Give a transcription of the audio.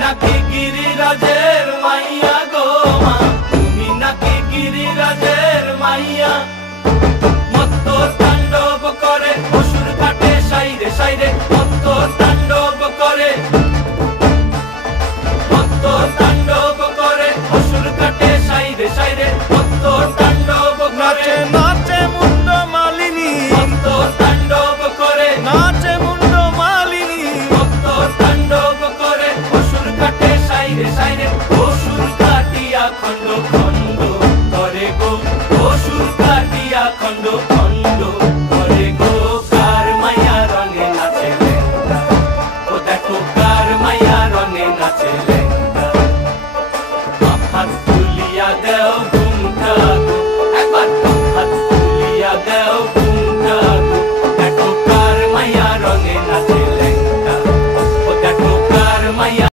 নাকি গিরিরাজের মাইয়া গো মা, তুমি নাকি গিরিরাজের মাইয়া। মত্ত তাণ্ডব করে অসুর কাটে সাইরে সাইরে, মত্ত তাণ্ডব করে, মত্ত তাণ্ডব করে অসুর কাটে সাইরে সাইরে, মত্ত তাণ্ডব করে। নাচে মুন্ড মালিনী, মত্ত তাণ্ডব করে, নাচে মুন্ড মালিনী, মত্ত তাণ্ডব করে অসুর কাটে সাইরে সাইরে, অসুর কাটিয়া খণ্ড